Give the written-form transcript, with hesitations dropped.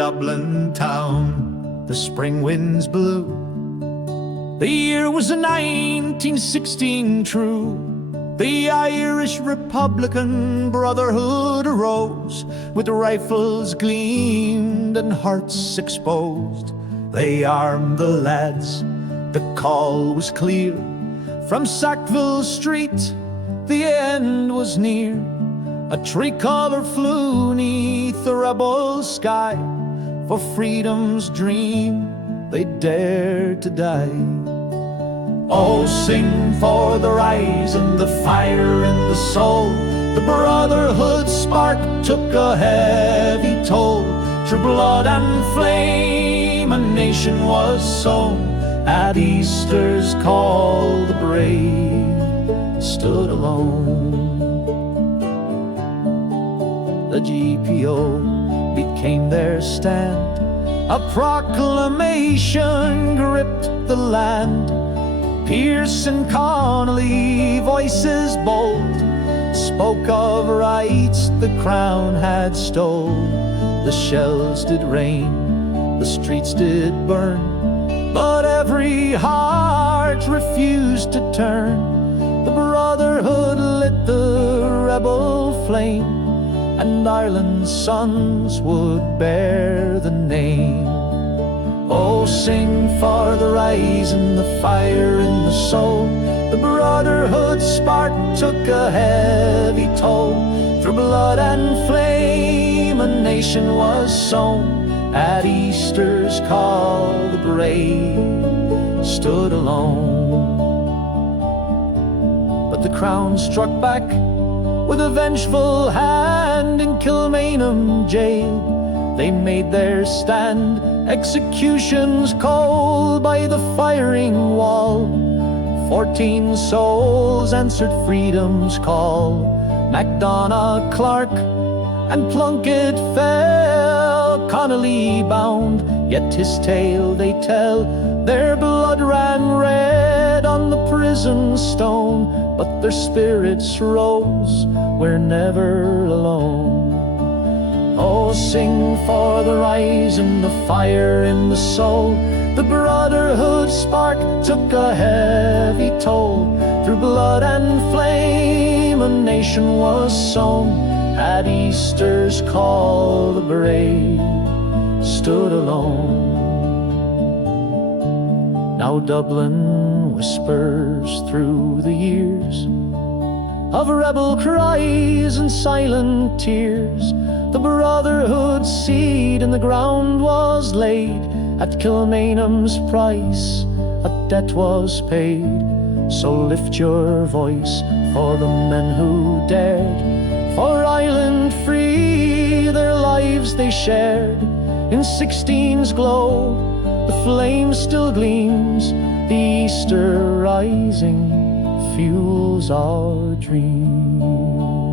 Dublin town, the spring winds blew. The year was 1916 true. The Irish Republican Brotherhood arose, with rifles gleamed and hearts exposed. They armed the lads, the call was clear. From Sackville Street, the end was near. A tricolour flew 'neath the rebel sky. For freedom's dream, they dared to die. Oh, sing for the rise and the fire in the soul. The brotherhood spark took a heavy toll. Through blood and flame a nation was sown. At Easter's call the brave stood alone. The GPO became their stand. A proclamation gripped the land. Pearse and Connolly, voices bold, spoke of rights the crown had stole. The shells did rain, the streets did burn, but every heart refused to turn. The brotherhood lit the rebel flame, and Ireland's sons would bear the name. Oh, sing for the rise and the fire in the soul. The brotherhood spark took a heavy toll. Through blood and flame a nation was sown. At Easter's call the brave stood alone. But the crown struck back with a vengeful hand. In Kilmainham jail they made their stand. Executions cold by the firing wall. 14 souls answered freedom's call. MacDonagh, Clarke, and Plunkett fell. Connolly bound, yet his tale they tell. Their blood ran red on the prison stone, but their spirits rose, we're never alone. Oh, sing for the rise and the fire in the soul. The brotherhood spark took a heavy toll. Through blood and flame a nation was sown. At Easter's call the brave stood alone. Now Dublin whispers through the years of rebel cries and silent tears. The brotherhood seed in the ground was laid. At Kilmainham's price a debt was paid. So lift your voice for the men who dared. For Ireland free their lives they shared. In 16's glow the flame still gleams. The Easter rising fuels our dreams.